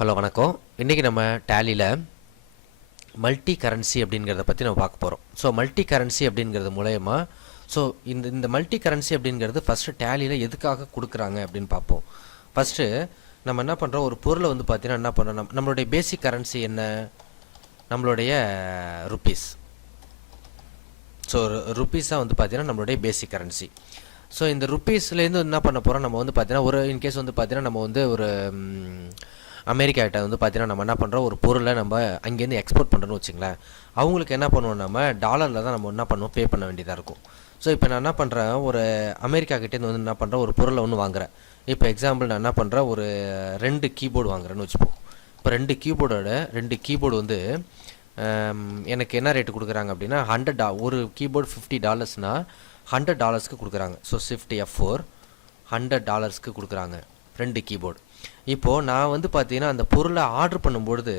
Hello வணக்கம். இன்றைக்கி நம்ம டேலியில் மல்டி கரன்சி அப்படிங்கிறத பற்றி நம்ம பார்க்க போகிறோம். ஸோ மல்டி கரன்சி அப்படிங்கிறது மூலயமா ஸோ இந்த மல்டி கரன்சி அப்படிங்கிறது ஃபஸ்ட்டு டேலியில் எதுக்காக கொடுக்குறாங்க அப்படின்னு பார்ப்போம். ஃபஸ்ட்டு நம்ம என்ன பண்ணுறோம், ஒரு பொருளை வந்து பார்த்தீங்கன்னா என்ன பண்ணுறோம், நம்மளுடைய பேசிக் கரன்சி என்ன, நம்மளுடைய ருப்பீஸ். ஸோ ருப்பீஸாக வந்து பார்த்தீங்கன்னா நம்மளுடைய பேசிக் கரன்சி. ஸோ இந்த ருப்பீஸ்லேருந்து என்ன பண்ண போகிறோம், நம்ம வந்து பார்த்தீங்கன்னா ஒரு இன்கேஸ் வந்து பார்த்தீங்கன்னா நம்ம வந்து ஒரு அமெரிக்காட்ட வந்து பார்த்தீங்கன்னா நம்ம என்ன பண்ணுறோம், ஒரு பொருளை நம்ம அங்கேருந்து எக்ஸ்போர்ட் பண்ணுறோன்னு வச்சுங்களேன். அவங்களுக்கு என்ன பண்ணுவோம், நம்ம டாலரில் தான் நம்ம என்ன பண்ணுவோம், பே பண்ண வேண்டியதாக இருக்கும். ஸோ இப்போ நான் என்ன பண்ணுறேன், ஒரு அமெரிக்கா கிட்டேருந்து வந்து என்ன பண்ணுறேன், ஒரு பொருளை ஒன்று வாங்குறேன். இப்போ எக்ஸாம்பிள் நான் என்ன பண்ணுறேன், ஒரு 2 கீபோர்டு வாங்குறேன்னு வச்சுப்போம். இப்போ 2 கீபோர்டு வந்து எனக்கு என்ன ரேட்டு கொடுக்குறாங்க அப்படின்னா ஒரு கீபோர்டு $50 $100 கொடுக்குறாங்க. ஸோ ஷிஃப்ட் F4 $100 கொடுக்குறாங்க 2 கீபோர்டு. இப்போது நான் வந்து பார்த்தீங்கன்னா அந்த பொருளை ஆர்டர் பண்ணும்பொழுது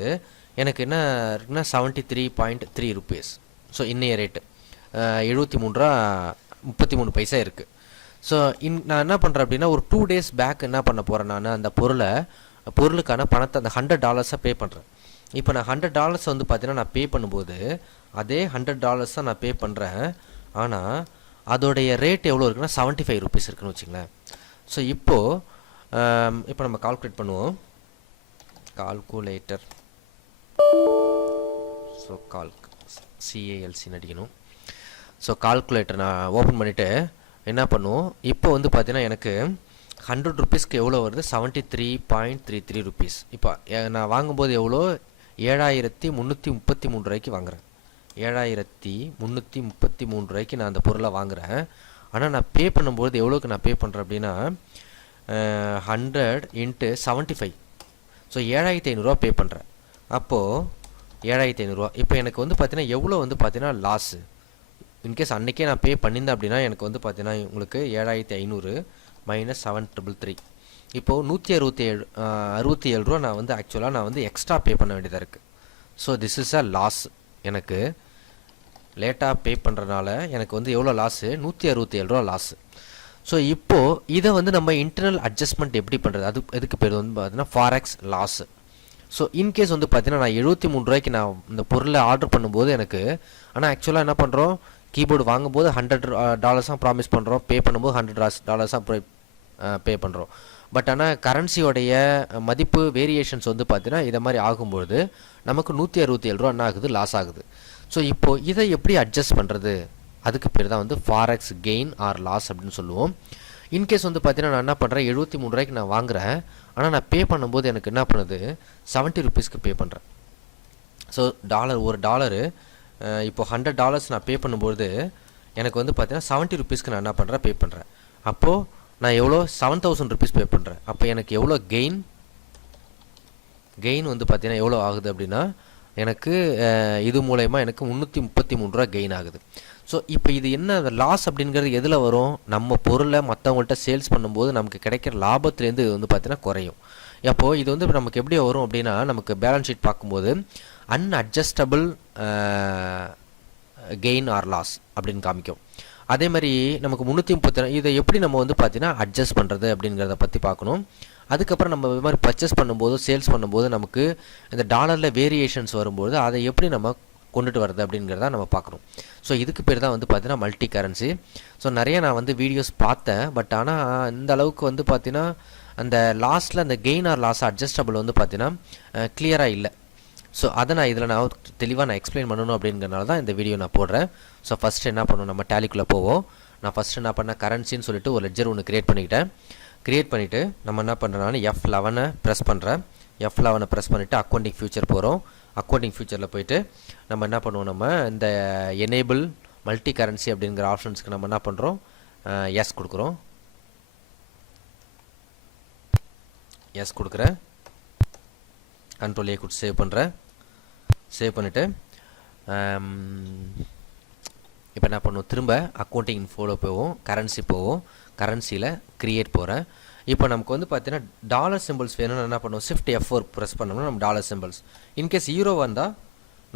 எனக்கு என்ன இருக்குன்னா 73.3 ருபீஸ். ஸோ இன்னைய ரேட்டு 73.33 பைசா இருக்குது. ஸோ நான் என்ன பண்ணுறேன் அப்படின்னா ஒரு 2 days பேக் என்ன பண்ண போகிறேன், நான் அந்த பொருளுக்கான பணத்தை அந்த $100 பே பண்ணுறேன். இப்போ நான் $100 வந்து பார்த்தீங்கன்னா நான் பே பண்ணும்போது அதே $100 தான் நான் பே பண்ணுறேன். ஆனால் அதோடைய ரேட் எவ்வளோ இருக்குன்னா 75 ருபீஸ் இருக்குன்னு வச்சுங்களேன். ஸோ இப்போ நம்ம கால்குலேட் பண்ணுவோம். கால்குலேட்டர். ஸோ CALC அடிக்கணும். ஸோ கால்குலேட்டர் நான் ஓப்பன் பண்ணிவிட்டு என்ன பண்ணுவோம், இப்போ வந்து பார்த்தீங்கன்னா எனக்கு 100 ருபீஸ்க்கு எவ்வளோ வருது, 73.33 ருபீஸ். இப்போ நான் வாங்கும்போது எவ்வளோ, 7333 ரூபாய்க்கு வாங்குகிறேன். 7333 ரூபாய்க்கு நான் அந்த பொருளை வாங்குகிறேன். ஆனால் நான் பே பண்ணும்போது எவ்வளோக்கு நான் பே பண்ணுறேன் அப்படின்னா 100 × 75. ஸோ 7500 பே பண்ணுறேன். அப்போது 7500. இப்போ எனக்கு வந்து பார்த்தீங்கன்னா எவ்வளோ வந்து பார்த்தீங்கன்னா லாஸு. இன்கேஸ் அன்றைக்கே நான் பே பண்ணியிருந்தேன் அப்படின்னா எனக்கு வந்து பார்த்தீங்கன்னா உங்களுக்கு 7500 - 733. இப்போது 167 ரூபா நான் வந்து ஆக்சுவலாக நான் வந்து எக்ஸ்ட்ரா பே பண்ண வேண்டியதாக இருக்குது. So this is a loss. எனக்கு லேட்டாக பே பண்ணுறதுனால எனக்கு வந்து எவ்வளோ லாஸு, 167 ரூபா லாஸு. ஸோ இப்போது இதை வந்து நம்ம இன்டர்னல் அட்ஜஸ்ட்மெண்ட் எப்படி பண்ணுறது, எதுக்கு பேர் வந்து பார்த்தீங்கன்னா ஃபாரெக்ஸ் லாஸு. ஸோ இன்கேஸ் வந்து பார்த்தீங்கன்னா நான் 73 ரூபாய்க்கு நான் இந்த பொருளை ஆர்டர் பண்ணும்போது எனக்கு, ஆனால் ஆக்சுவலாக என்ன பண்ணுறோம், கீபோர்டு வாங்கும்போது $100 ப்ராமிஸ் பண்ணுறோம், பே பண்ணும்போது $100 பே பண்ணுறோம். பட் ஆனால் கரன்சியோடைய மதிப்பு வேரியேஷன்ஸ் வந்து பார்த்தீங்கன்னா இதை மாதிரி ஆகும்பொழுது நமக்கு 167 ரூபா என்ன ஆகுது, லாஸ் ஆகுது. ஸோ இப்போது இதை எப்படி அட்ஜஸ்ட் பண்ணுறது, அதுக்கு பேர் தான் வந்து ஃபாரெக்ஸ் கெயின் ஆர் லாஸ் அப்படின்னு சொல்லுவோம். இன்கேஸ் வந்து பார்த்தீங்கன்னா நான் என்ன பண்ணுறேன், 73 ரூபாய்க்கு நான் வாங்குகிறேன். ஆனால் நான் பே பண்ணும்போது எனக்கு என்ன பண்ணுது, 70 ருபீஸ்க்கு பே பண்ணுறேன். ஸோ ஒரு டாலரு இப்போ $100 நான் பே பண்ணும்போது எனக்கு வந்து பார்த்தீங்கன்னா 70 ருபீஸ்க்கு நான் என்ன பண்ணுறேன், பே பண்ணுறேன். அப்போது நான் எவ்வளோ, 7000 ருபீஸ் பே பண்ணுறேன். அப்போ எனக்கு எவ்வளோ கெயின் வந்து பார்த்தீங்கன்னா எவ்வளோ ஆகுது அப்படின்னா எனக்கு இது மூலயமா எனக்கு 333 ரூபா கெயின் ஆகுது. ஸோ இப்போ இது என்ன லாஸ் அப்படிங்கிறது எதில் வரும், நம்ம பொருளை மற்றவங்கள்ட்ட சேல்ஸ் பண்ணும்போது நமக்கு கிடைக்கிற லாபத்துலேருந்து இது வந்து பார்த்தீங்கன்னா குறையும். அப்போது இது வந்து நமக்கு எப்படி வரும் அப்படின்னா, நமக்கு பேலன்ஸ் ஷீட் பார்க்கும்போது அன்அட்ஜஸ்டபிள் கெயின் ஆர் லாஸ் அப்படின்னு காமிக்கும். அதே மாதிரி நமக்கு 330, இதை எப்படி நம்ம வந்து பார்த்தீங்கன்னா அட்ஜஸ்ட் பண்ணுறது அப்படிங்கிறத பற்றி பார்க்கணும். அதுக்கப்புறம் நம்ம இது மாதிரி பர்ச்சேஸ் பண்ணும்போது சேல்ஸ் பண்ணும்போது நமக்கு இந்த டாலரில் வேரியேஷன்ஸ் வரும்போது அதை எப்படி நம்ம கொண்டுட்டு வரது அப்படிங்கிறத நம்ம பார்க்கணும். ஸோ இதுக்கு பேர் தான் வந்து பார்த்தீங்கன்னா மல்டி கரன்சி. ஸோ நிறைய நான் வந்து வீடியோஸ் பார்த்தேன். பட் ஆனால் இந்த அளவுக்கு வந்து பார்த்தீங்கன்னா அந்த லாஸ்ட்டில் அந்த கெயின் ஆர் லாஸ் அட்ஜஸ்டபிள் வந்து பார்த்தீங்கன்னா கிளியராக இல்லை. ஸோ அதை நான் இதில் நான் தெளிவாக நான் எக்ஸ்பிளைன் பண்ணணும் அப்படிங்கிறனால தான் இந்த வீடியோ நான் போடுறேன். ஸோ ஃபஸ்ட்டு என்ன பண்ணணும், நம்ம டேலிக்குள்ளே போவோம். நான் ஃபஸ்ட்டு என்ன பண்ணேன், கரன்சின்னு சொல்லிட்டு ஒரு லெட்ஜர் ஒன்று க்ரியேட் பண்ணிவிட்டு நம்ம என்ன பண்ணுறேன், F11 ப்ரெஸ் பண்ணுறேன். F11 ப்ரெஸ் பண்ணிவிட்டு அக்கௌண்டிங் ஃபியூச்சர் போகிறோம். அக்கௌண்டிங் ஃபியூச்சரில் போயிட்டு நம்ம என்ன பண்ணுவோம், நம்ம இந்த எனேபிள் மல்டி கரன்சி அப்படிங்கிற ஆப்ஷன்ஸ்க்கு நம்ம என்ன பண்ணுறோம், எஸ் கொடுக்குறோம். எஸ் கொடுக்குறேன். கண்ட்ரோல் A கொடுத்து சேவ் பண்ணுறேன். சேவ் பண்ணிவிட்டு இப்போ என்ன பண்ணுவோம், திரும்ப அக்கௌண்டிங் இன்ஃபோவில் போவோம், கரன்சி போவோம். கரன்சியில் க்ரியேட் போகிறேன். இப்போ நமக்கு வந்து பார்த்தீங்கன்னா டாலர் சிம்பிள்ஸ் வேணும்னு என்ன பண்ணுவோம், ஷிஃப்ட் F4 ப்ரெஸ் பண்ணோம்னா நம்ம டாலர் சிம்பிள்ஸ். இன்கேஸ் 0 வந்தால்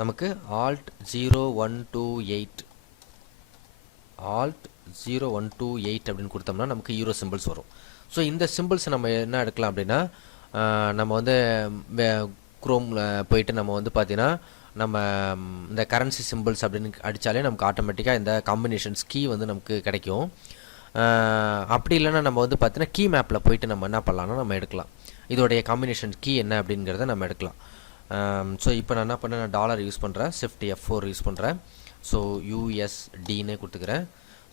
நமக்கு Alt 0128 அப்படின்னு கொடுத்தோம்னா நமக்கு யூரோ சிம்பிள்ஸ் வரும். ஸோ இந்த சிம்பிள்ஸ் நம்ம என்ன எடுக்கலாம் அப்படின்னா நம்ம வந்து குரோமில் போயிட்டு நம்ம வந்து பார்த்தீங்கன்னா நம்ம இந்த கரன்சி சிம்பிள்ஸ் அப்படின்னு அடித்தாலே நமக்கு ஆட்டோமேட்டிக்காக இந்த காம்பினேஷன்ஸ் கீ வந்து நமக்கு கிடைக்கும். அப்படி இல்லைன்னா நம்ம வந்து பார்த்தீங்கன்னா கீ மேப்பில் போயிட்டு நம்ம என்ன பண்ணலாம்னா நம்ம எடுக்கலாம். இதோடைய காம்பினேஷன் கீ என்ன அப்படிங்கிறத நம்ம எடுக்கலாம். ஸோ இப்போ நான் என்ன பண்ணேன், நான் டாலர் யூஸ் பண்ணுறேன், ஷிஃப்ட் F4 யூஸ் பண்ணுறேன். ஸோ USDன்னு கொடுத்துக்கிறேன்.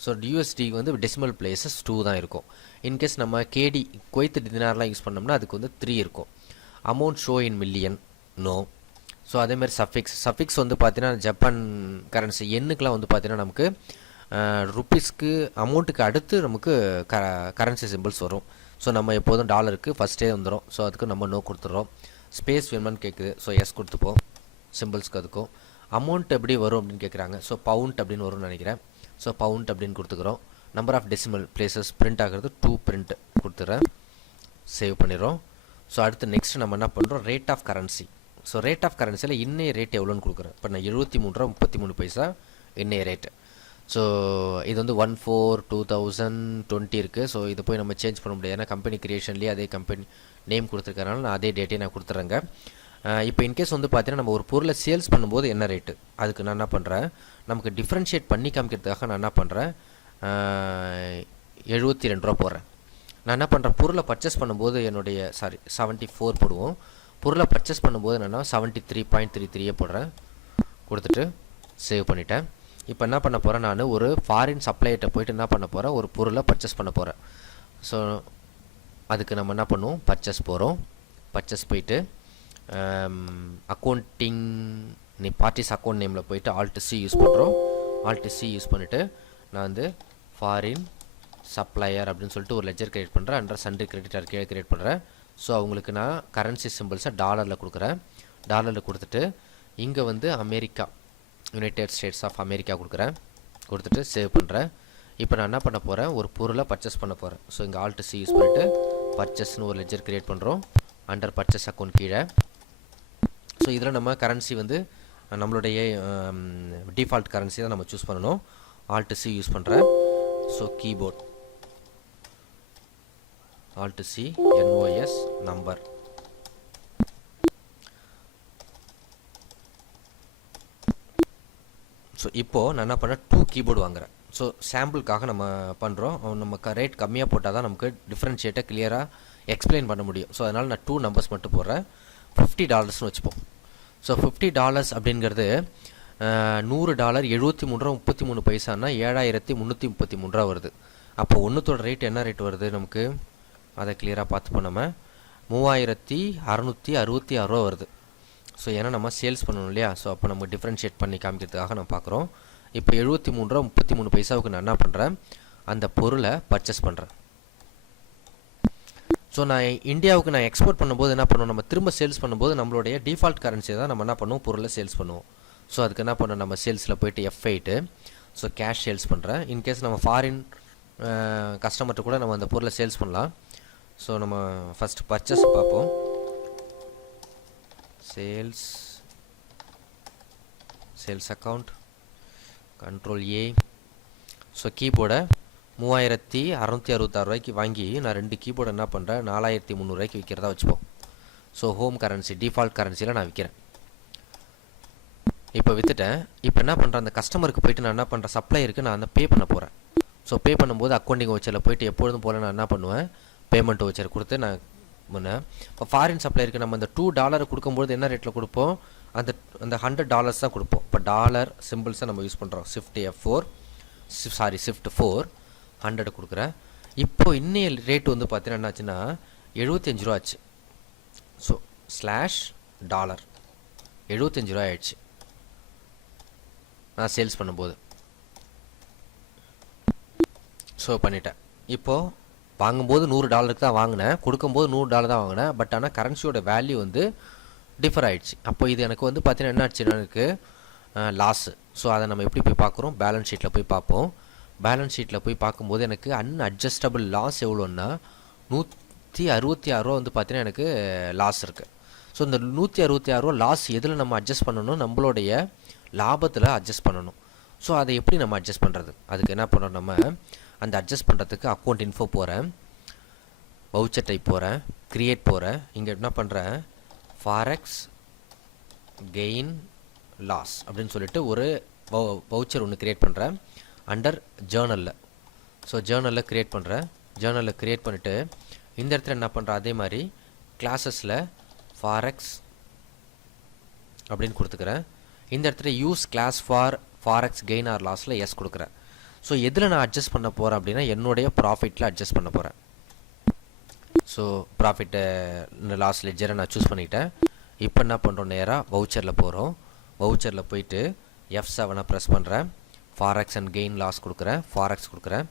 ஸோ USD வந்து டெசிமல் பிளேசஸ் 2 தான் இருக்கும். இன்கேஸ் நம்ம கேடி குவைத் தினார்லாம் யூஸ் பண்ணோம்னா அதுக்கு வந்து 3 இருக்கும். Amount show in million no. So அதேமாதிரி சஃபிக்ஸ் வந்து பார்த்தீங்கன்னா ஜப்பான் கரன்சி எண்ணுக்கெலாம் வந்து பார்த்தீங்கன்னா நமக்கு ருப்பீஸ்க்கு அமௌண்ட்டுக்கு அடுத்து நமக்கு கரன்சி சிம்பிள்ஸ் வரும். ஸோ நம்ம எப்போதும் டாலருக்கு ஃபஸ்ட்டே வந்துடும். ஸோ அதுக்கு நம்ம நோ கொடுத்துட்றோம். ஸ்பேஸ் வேணுமான்னு கேட்குது. ஸோ எஸ் கொடுத்துப்போம் சிம்பிள்ஸ்க்கு. அதுக்கும் அமௌண்ட் எப்படி வரும் அப்படின்னு கேட்குறாங்க. ஸோ பவுண்ட் அப்படின்னு வரும்னு நினைக்கிறேன். ஸோ பவுண்ட் அப்படின்னு கொடுத்துக்கிறோம். Number of decimal places print ஆகிறது 2 பிரிண்ட் கொடுத்துட்றேன். சேவ் பண்ணிடுறோம். ஸோ அடுத்து நெக்ஸ்ட் நம்ம என்ன பண்ணுறோம், rate of currency. So rate of கரன்சியில் இன்னைய ரேட் எவ்வளோன்னு கொடுக்குறேன். இப்போ நான் 73.33 இன்னைய ரேட்டு. ஸோ இது வந்து 1/4/2020 இருக்குது. ஸோ இதை போய் நம்ம சேஞ்ச் பண்ண முடியாது. ஏன்னா கம்பெனி கிரியேஷன்லேயே அதே கம்பெனி நேம் கொடுத்துருக்கறனால நான் அதே டேட்டே நான் கொடுத்துட்றேங்க. இப்போ இன்கேஸ் வந்து பார்த்தீங்கன்னா நம்ம ஒரு பொருளை சேல்ஸ் பண்ணும்போது என்ன ரேட்டு, அதுக்கு நான் என்ன பண்ணுறேன், நமக்கு டிஃப்ரென்ஷியேட் பண்ணி காமிக்கிறதுக்காக நான் என்ன பண்ணுறேன், 72 ரூபா போடுறேன். நான் என்ன பண்ணுறேன், பொருளை பர்ச்சேஸ் பண்ணும்போது என்னுடைய 74 போடுவோம். பொருளை பர்ச்சேஸ் பண்ணும்போது என்னென்னா 73.33 போடுறேன். கொடுத்துட்டு சேவ் பண்ணிட்டேன். இப்போ என்ன பண்ண போகிறேன், நான் ஒரு ஃபாரின் சப்ளையர்கிட்ட போய்ட்டு என்ன பண்ண போகிறேன், ஒரு பொருளை பர்ச்சேஸ் பண்ண போகிறேன். ஸோ அதுக்கு நம்ம என்ன பண்ணுவோம், பர்ச்சேஸ் போகிறோம். பர்ச்சேஸ் போயிட்டு அக்கௌண்டிங் பார்ட்டிஸ் அக்கௌண்ட் நேமில் போயிட்டு Alt+C யூஸ் பண்ணுறோம். Alt+C யூஸ் பண்ணிவிட்டு நான் வந்து ஃபாரின் சப்ளையர் அப்படின்னு சொல்லிட்டு ஒரு லெஜர் கிரியேட் பண்ணுறேன். அண்டர் சண்டே கிரெடிட்டர் கீழே கிரியேட் பண்ணுறேன். ஸோ அவங்களுக்கு நான் கரன்சி சிம்பிள்ஸை டாலரில் கொடுக்குறேன். டாலரில் கொடுத்துட்டு இங்கே வந்து America, United States of America கொடுக்குறேன். கொடுத்துட்டு சேவ் பண்ணுறேன். இப்போ நான் என்ன பண்ண போகிறேன், ஒரு பொருளை பர்ச்சேஸ் பண்ண போகிறேன். ஸோ இங்கே Alt+C யூஸ் பண்ணிவிட்டு பர்ச்சேஸ்னு ஒரு லெஜர் கிரியேட் பண்ணுறோம். அண்டர் பர்ச்சேஸ் அக்கௌண்ட் கீழே. ஸோ இதில் நம்ம கரன்சி வந்து நம்மளுடைய டிஃபால்ட் கரன்சி தான் நம்ம சூஸ் பண்ணணும். Alt+C யூஸ் பண்ணுறேன். So keyboard Alt+C NOS number. So இப்போது நான் என்ன பண்ணேன், 2 கீபோர்டு வாங்குகிறேன். ஸோ சாம்பிளுக்காக நம்ம பண்ணுறோம். நம்ம ரேட் கம்மியாக போட்டால் தான் நமக்கு டிஃப்ரென்ஷியேட்டை கிளியராக எக்ஸ்பிளைன் பண்ண முடியும். ஸோ அதனால் நான் 2 நம்பர்ஸ் மட்டும் போடுறேன். $50 வச்சுப்போம். ஸோ $50 அப்படிங்கிறது $100 $73.33 7,333 வருது. அப்போ ஒன்றுத்தோட ரேட் என்ன ரேட் வருது நமக்கு, அதை கிளியராக பார்த்துப்போம். நம்ம 3,666 வருது. ஸோ ஏன்னா நம்ம சேல்ஸ் பண்ணணும் இல்லையா. ஸோ அப்போ நம்ம டிஃப்ரென்ஷியேட் பண்ணி காமிக்கிறதுக்காக நம்ம பார்க்குறோம். இப்போ $73.33 நான் என்ன பண்ணுறேன், அந்த பொருளை பர்ச்சேஸ் பண்ணுறேன். ஸோ நான் இந்தியாவுக்கு நான் எக்ஸ்போர்ட் பண்ணும்போது என்ன பண்ணுவோம், நம்ம திரும்ப சேல்ஸ் பண்ணும்போது நம்மளுடைய டிஃபால்ட் கரன்சியை தான் நம்ம என்ன பண்ணுவோம், பொருளை சேல்ஸ் பண்ணுவோம். ஸோ அதுக்கு என்ன பண்ணோம், நம்ம சேல்ஸில் போய்ட்டு F8 ஸோ கேஷ் சேல்ஸ் பண்ணுறேன். இன்கேஸ் நம்ம ஃபாரின் கஸ்டமர்கிட்ட கூட நம்ம அந்த பொருளை சேல்ஸ் பண்ணலாம். ஸோ நம்ம ஃபஸ்ட்டு பர்ச்சேஸ் பார்ப்போம். Sales account Ctrl+A. ஸோ கீபோர்டை 3,666 வாங்கி நான் 2 கீபோர்டு என்ன பண்ணுறேன், 4,300 விற்கிறதா வச்சுப்போம். ஸோ ஹோம் கரன்சி டிஃபால்ட் கரன்சியில் நான் விற்கிறேன். இப்போ விற்றுட்டேன். இப்போ என்ன பண்ணுறேன், அந்த கஸ்டமருக்கு போய்ட்டு நான் என்ன பண்ணுறேன், சப்ளையருக்கு நான் அந்த பே பண்ண போகிறேன். ஸோ பே பண்ணும்போது அக்கௌண்டிங் வச்சரில் போய்ட்டு எப்பொழுதும் போல் நான் என்ன பண்ணுவேன், பேமெண்ட் வச்சர் கொடுத்து நான் பண்ணேன். இப்போ ஃபாரின் சப்ளையருக்கு நம்ம அந்த $2 கொடுக்கும்போது என்ன ரேட்டில் கொடுப்போம், அந்த $100 தான் கொடுப்போம். இப்போ டாலர் சிம்பிள்ஸை நம்ம யூஸ் பண்ணுறோம். ஷிஃப்ட் 4 100 கொடுக்குறேன். இப்போது இன்னைய ரேட்டு வந்து பார்த்தீங்கன்னா என்னாச்சுன்னா $75 ஆச்சு. ஸோ $$ $75 ஆயிடுச்சு நான் சேல்ஸ் பண்ணும்போது. ஸோ பண்ணிட்டேன். இப்போது வாங்கும்போது $100 தான் வாங்கினேன், கொடுக்கும்போது $100 தான் வாங்கினேன். பட் ஆனால் கரன்சியோட வேல்யூ வந்து டிஃபர் ஆகிடுச்சு. அப்போ இது எனக்கு வந்து பார்த்தீங்கன்னா என்ன ஆச்சு, எனக்கு லாஸு. ஸோ அதை நம்ம எப்படி போய் பார்க்குறோம், பேலன்ஸ் ஷீட்டில் போய் பார்ப்போம். பேலன்ஸ் ஷீட்டில் போய் பார்க்கும்போது எனக்கு அன்அட்ஜஸ்டபிள் லாஸ் எவ்வளோன்னா $166 வந்து பார்த்தீங்கன்னா எனக்கு லாஸ் இருக்குது. ஸோ இந்த $166 லாஸ் எதில் நம்ம அட்ஜஸ்ட் பண்ணணும், நம்மளுடைய லாபத்தில் அட்ஜஸ்ட் பண்ணணும். ஸோ அதை எப்படி நம்ம அட்ஜஸ்ட் பண்ணுறது, அதுக்கு என்ன பண்ணணும், நம்ம அந்த அட்ஜஸ்ட் பண்ணுறதுக்கு அக்கௌண்ட் இன்ஃபோ போகிறேன், வவுச்சர் டைப் போகிறேன், கிரியேட் போகிறேன். இங்கே என்ன பண்ணுறேன், ஃபாரெக்ஸ் கெயின் லாஸ் அப்படின்னு சொல்லிட்டு ஒரு வவுச்சர் ஒன்று கிரியேட் பண்ணுறேன் அண்டர் ஜேர்னலில். ஸோ ஜேர்னலில் க்ரியேட் பண்ணுறேன். ஜேர்னலில் க்ரியேட் பண்ணிவிட்டு இந்த இடத்துல என்ன பண்ணுறேன், அதே மாதிரி கிளாஸஸில் ஃபாரெக்ஸ் அப்படின்னு கொடுத்துக்கிறேன். இந்த இடத்துல use class for forex gain or லாஸில் எஸ் கொடுக்குறேன். ஸோ எதில் நான் அட்ஜஸ்ட் பண்ண போகிறேன் அப்படின்னா என்னுடைய ப்ராஃபிட்டில் அட்ஜஸ்ட் பண்ண போகிறேன். ஸோ ப்ராஃபிட்டு லாஸ் லெட்ஜரை நான் சூஸ் பண்ணிட்டேன். இப்போ என்ன பண்ணுறோம், நேராக வவுச்சரில் போகிறோம். வவுச்சரில் போயிட்டு F7 ப்ரெஸ் பண்ணுறேன். ஃபாரெக்ஸ் அண்ட் கெயின் லாஸ் கொடுக்குறேன், ஃபாரெக்ஸ் கொடுக்குறேன்.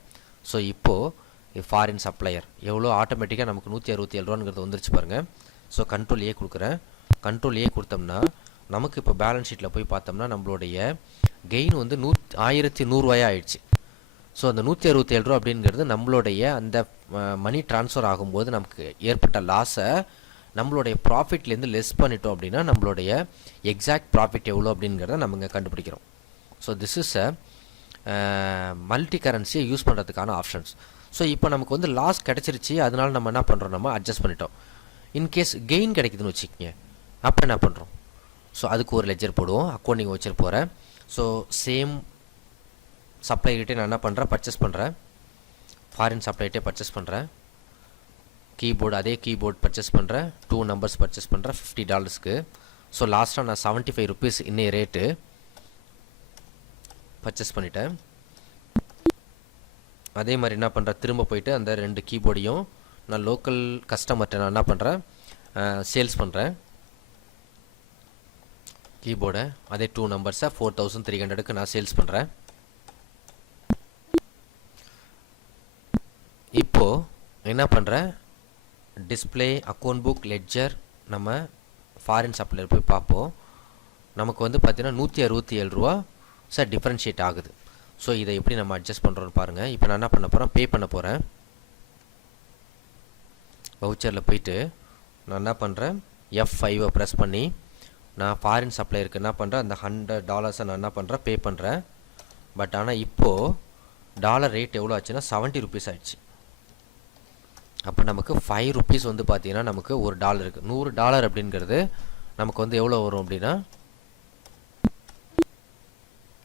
ஸோ இப்போது ஃபாரின் சப்ளையர் எவ்வளோ ஆட்டோமேட்டிக்காக நமக்கு 167 ரூபாங்கிறது வந்துருச்சு பாருங்கள். ஸோ கண்ட்ரோல் ஏ கொடுக்குறேன். கண்ட்ரோல் ஏ கொடுத்தோம்னா நமக்கு இப்போ பேலன்ஸ் ஷீட்டில் போய் பார்த்தோம்னா நம்மளுடைய கெயின் வந்து 1100 ரூபாயாக ஆயிடுச்சு. ஸோ அந்த 167 ரூபா அப்படிங்கிறது நம்மளுடைய அந்த மணி ட்ரான்ஸ்ஃபர் ஆகும்போது நமக்கு ஏற்பட்ட லாஸை நம்மளுடைய ப்ராஃபிட்லேருந்து லெஸ் பண்ணிட்டோம் அப்படின்னா நம்மளுடைய எக்ஸாக்ட் ப்ராஃபிட் எவ்வளோ அப்படிங்கிறத நம்ம இங்கே கண்டுபிடிக்கிறோம். ஸோ திஸ் இஸ் மல்டி கரன்சியை யூஸ் பண்ணுறதுக்கான ஆப்ஷன்ஸ். ஸோ இப்போ நமக்கு வந்து லாஸ் கிடச்சிருச்சு, அதனால நம்ம என்ன பண்ணுறோம், நம்ம அட்ஜஸ்ட் பண்ணிட்டோம். இன்கேஸ் கெயின் கிடைக்குதுன்னு வச்சுக்கோங்க, அப்போ என்ன பண்ணுறோம், ஸோ அதுக்கு ஒரு லெஜர் போடுவோம். அக்கௌண்டிங் வச்சு போகிறேன். ஸோ சேம் சப்ளைகிட்டே நான் என்ன பண்ணுறேன், பர்ச்சேஸ் பண்ணுறேன். ஃபாரின் சப்ளைகிட்டே பர்ச்சேஸ் பண்ணுறேன். கீபோர்டு அதே கீபோர்டு பர்ச்சேஸ் பண்ணுறேன். 2 நம்பர்ஸ் பர்ச்சேஸ் பண்ணுறேன் $50. ஸோ லாஸ்ட்டாக நான் 75 ருபீஸ் இன்னைய ரேட்டு பர்ச்சேஸ் பண்ணிட்டேன். அதே மாதிரி என்ன பண்ணுறேன், திரும்ப போயிட்டு அந்த 2 கீபோர்டையும் நான் லோக்கல் கஸ்டமர்கிட்ட நான் என்ன பண்ணுறேன், சேல்ஸ் பண்ணுறேன். கீபோர்டை அதே 2 நம்பர்ஸை 4300க்கு நான் சேல்ஸ் பண்ணுறேன். இப்போது என்ன பண்ணுறேன், டிஸ்பிளே அக்கௌண்ட் புக் லெட்ஜர் நம்ம ஃபாரின் சப்ளையர் போய் பார்ப்போம். நமக்கு வந்து பார்த்தீங்கன்னா 167 ரூபா சார் டிஃப்ரென்ஷியேட் ஆகுது. ஸோ இதை எப்படி நம்ம அட்ஜஸ்ட் பண்ணுறோன்னு பாருங்கள். இப்போ நான் என்ன பண்ண போகிறேன், பே பண்ண போகிறேன். வவுச்சரில் போயிட்டு நான் என்ன பண்ணுறேன், F5 ப்ரெஸ் பண்ணி நான் ஃபாரின் சப்ளையருக்கு என்ன பண்ணுறேன், அந்த $100 நான் என்ன பண்ணுறேன், பே பண்ணுறேன். பட் ஆனால் இப்போது டாலர் ரேட் எவ்வளோ ஆச்சுன்னா 70 ருபீஸ் ஆயிடுச்சு. அப்போ நமக்கு 5 ருபீஸ் வந்து பார்த்தீங்கன்னா நமக்கு ஒரு டாலருக்கு $100 அப்படிங்கிறது நமக்கு வந்து எவ்வளோ வரும் அப்படின்னா,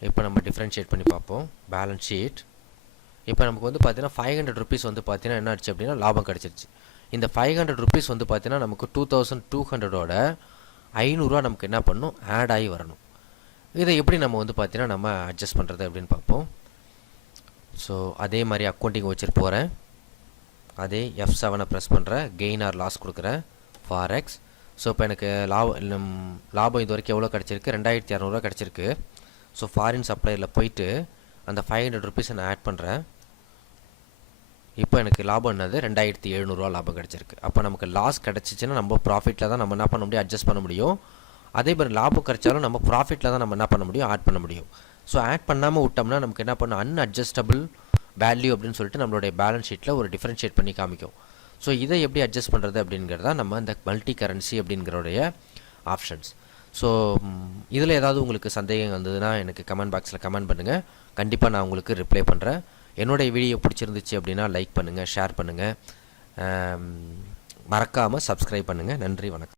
இப்போ நம்ம டிஃப்ரென்ஷியேட் பண்ணி பார்ப்போம் பேலன்ஸ் ஷீட். இப்போ நமக்கு வந்து பார்த்தீங்கன்னா 500 ருபீஸ் வந்து பார்த்தீங்கன்னா என்ன ஆச்சு அப்படின்னா லாபம் கிடச்சிருச்சு. இந்த 500 ருபீஸ் வந்து பார்த்தீங்கன்னா நமக்கு 2200ஓட 500 ரூபா நமக்கு என்ன பண்ணணும், ஆட் ஆகி வரணும். இதை எப்படி நம்ம வந்து பார்த்தீங்கன்னா நம்ம அட்ஜஸ்ட் பண்ணுறது அப்படின்னு பார்ப்போம். ஸோ அதே மாதிரி அக்கௌண்டிங் வச்சுட்டு போகிறேன். அதே F7 ப்ரெஸ் பண்ணுறேன். கெயின் ஆர் லாஸ் கொடுக்குறேன், ஃபாரெக்ஸ். ஸோ இப்போ எனக்கு லாபம் இது வரைக்கும் எவ்வளோ கிடச்சிருக்கு, 2200 ரூபா கிடச்சிருக்கு. ஸோ ஃபாரின் சப்ளையரில் போயிட்டு அந்த 500 ருபீஸை நான் ஆட் பண்ணுறேன். இப்போ எனக்கு லாபம் என்னது, 2700 ரூபா லாபம் கிடச்சிருக்கு. அப்போ நமக்கு லாஸ் கிடச்சிச்சின்னா நம்ம ப்ராஃபிட்டில் தான் நம்ம என்ன பண்ண முடியும், அட்ஜஸ்ட் பண்ண முடியும். அதே மாதிரி லாபம் கிடைச்சாலும் நம்ம ப்ராஃபிட்டில் தான் நம்ம என்ன பண்ண முடியும், ஆட் பண்ண முடியும். ஸோ ஆட் பண்ணாமல் விட்டோம்னா நமக்கு என்ன பண்ணணும், அன்அட்ஜஸ்டபிள் வேல்யூ அப்படின்னு சொல்லிட்டு நம்மளுடைய பேலன்ஸ் ஷீட்டில் ஒரு டிஃப்ரென்ஷியேட் பண்ணி காமிக்கும். ஸோ இதை எப்படி அட்ஜஸ்ட் பண்ணுறது அப்படிங்கிறதா நம்ம இந்த மல்டி கரன்சி அப்படிங்கிறோடைய ஆப்ஷன்ஸ். ஸோ இதில் ஏதாவது உங்களுக்கு சந்தேகம் வந்ததுன்னா எனக்கு கமெண்ட் பாக்ஸில் கமெண்ட் பண்ணுங்கள். கண்டிப்பாக நான் உங்களுக்கு ரிப்ளை பண்ணுறேன். என்னுடைய வீடியோ பிடிச்சிருந்துச்சு அப்படின்னா லைக் பண்ணுங்கள், ஷேர் பண்ணுங்கள், மறக்காமல் சப்ஸ்கிரைப் பண்ணுங்கள். நன்றி, வணக்கம்.